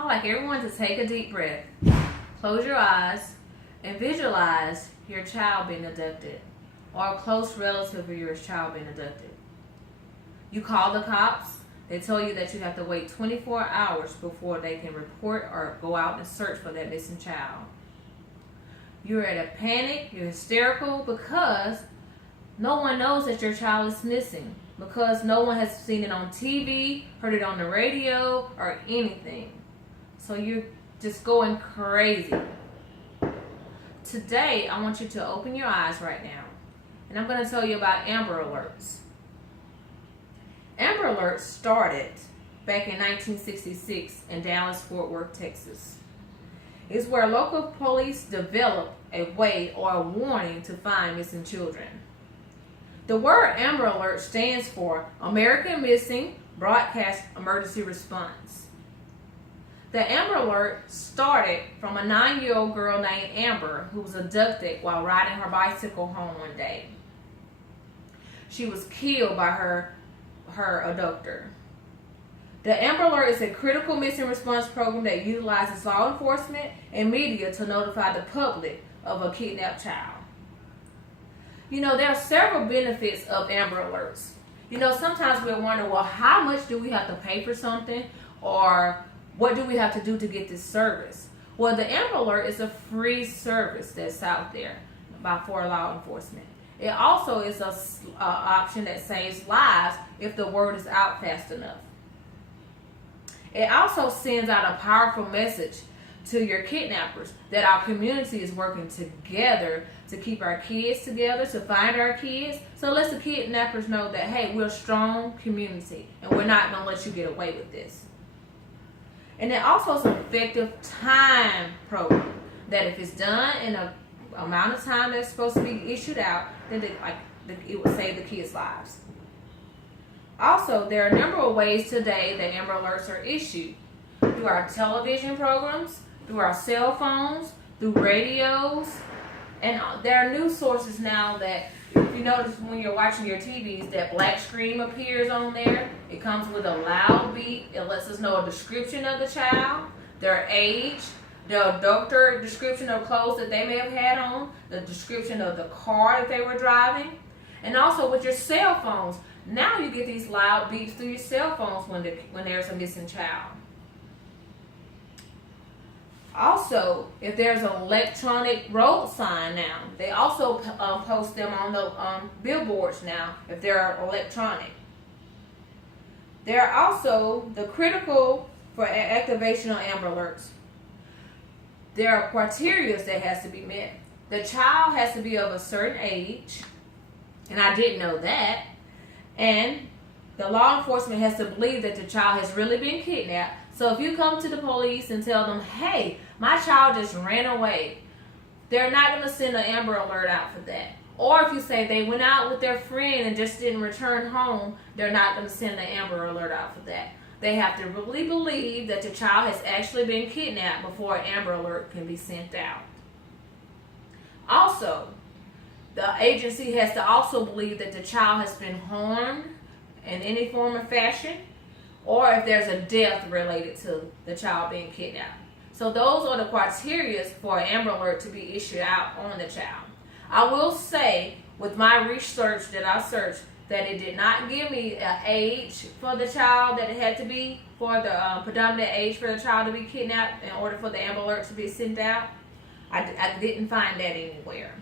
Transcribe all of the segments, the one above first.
I'd like everyone to take a deep breath, close your eyes, and visualize your child being abducted or a close relative of your child being abducted. You call the cops. They tell you that you have to wait 24 hours before they can report or go out and search for that missing child. You're at a panic, you're hysterical because no one knows that your child is missing, because no one has seen it on TV, heard it on the radio, or anything. So you're just going crazy. Today, I want you to open your eyes right now, and I'm going to tell you about Amber Alerts. Amber Alerts started back in 1966 in Dallas, Fort Worth, Texas. It's where local police develop a way or a warning to find missing children. The word Amber Alert stands for American Missing Broadcast Emergency Response. The Amber Alert started from a 9-year-old girl named Amber who was abducted while riding her bicycle home one day. She was killed by her abductor. The Amber Alert is a critical missing response program that utilizes law enforcement and media to notify the public of a kidnapped child. You know, there are several benefits of Amber Alerts. You know, sometimes we'll wonder, well, how much do we have to pay for something? Or what do we have to do to get this service? Well, the Amber Alert is a free service that's out there for law enforcement. It also is an option that saves lives if the word is out fast enough. It also sends out a powerful message to your kidnappers that our community is working together to keep our kids together, to find our kids. So let the kidnappers know that, hey, we're a strong community and we're not going to let you get away with this. And it also is an effective time program that if it's done in a amount of time that's supposed to be issued out, then it would save the kids' lives. Also, there are a number of ways today that Amber Alerts are issued. Through our television programs, through our cell phones, through radios, and there are news sources now that, if you notice when you're watching your TVs, that black screen appears on there. It comes with a loud beep. It lets us know a description of the child, their age, the doctor description of clothes that they may have had on, the description of the car that they were driving, and also with your cell phones. Now you get these loud beeps through your cell phones when there's a missing child. Also, if there's an electronic road sign now, they also post them on the billboards now if they're electronic. There are also the critical for activation of Amber Alerts. There are criteria that has to be met. The child has to be of a certain age, and I didn't know that. And the law enforcement has to believe that the child has really been kidnapped. So if you come to the police and tell them, hey, my child just ran away, they're not going to send an Amber Alert out for that. Or if you say they went out with their friend and just didn't return home, they're not going to send an Amber Alert out for that. They have to really believe that the child has actually been kidnapped before an Amber Alert can be sent out. Also, the agency has to also believe that the child has been harmed in any form or fashion, or if there's a death related to the child being kidnapped. So those are the criteria for an Amber Alert to be issued out on the child. I will say, with my research that I searched, that it did not give me an age for the child that it had to be for the predominant age for the child to be kidnapped in order for the Amber Alert to be sent out. I didn't find that anywhere.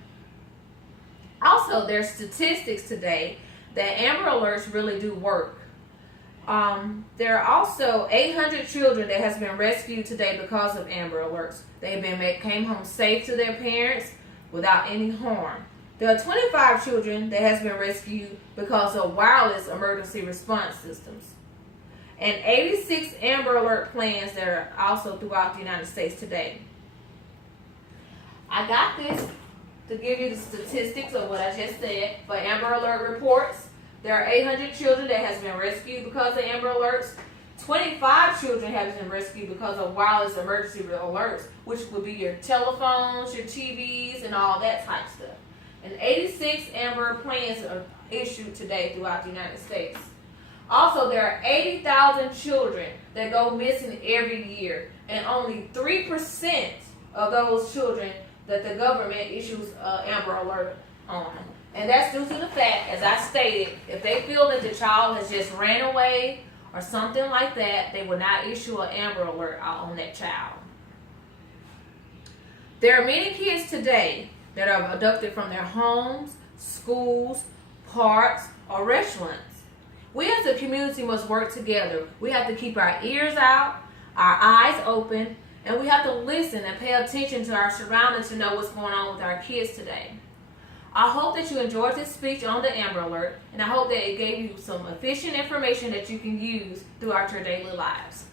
Also, there's statistics today that Amber Alerts really do work. There are also 800 children that has been rescued today because of Amber Alerts. They came home safe to their parents without any harm. There are 25 children that has been rescued because of wireless emergency response systems. And 86 Amber Alert plans that are also throughout the United States today. I got this to give you the statistics of what I just said. For Amber Alert reports, there are 800 children that has been rescued because of Amber Alerts. 25 children have been rescued because of wireless emergency alerts, which would be your telephones, your TVs, and all that type of stuff. And 86 Amber plans are issued today throughout the United States. Also, there are 80,000 children that go missing every year, and only 3% of those children that the government issues an Amber Alert on. And that's due to the fact, as I stated, if they feel that the child has just ran away or something like that, they will not issue an Amber Alert out on that child. There are many kids today that are abducted from their homes, schools, parks, or restaurants. We as a community must work together. We have to keep our ears out, our eyes open, and we have to listen and pay attention to our surroundings to know what's going on with our kids today. I hope that you enjoyed this speech on the Amber Alert, and I hope that it gave you some efficient information that you can use throughout your daily lives.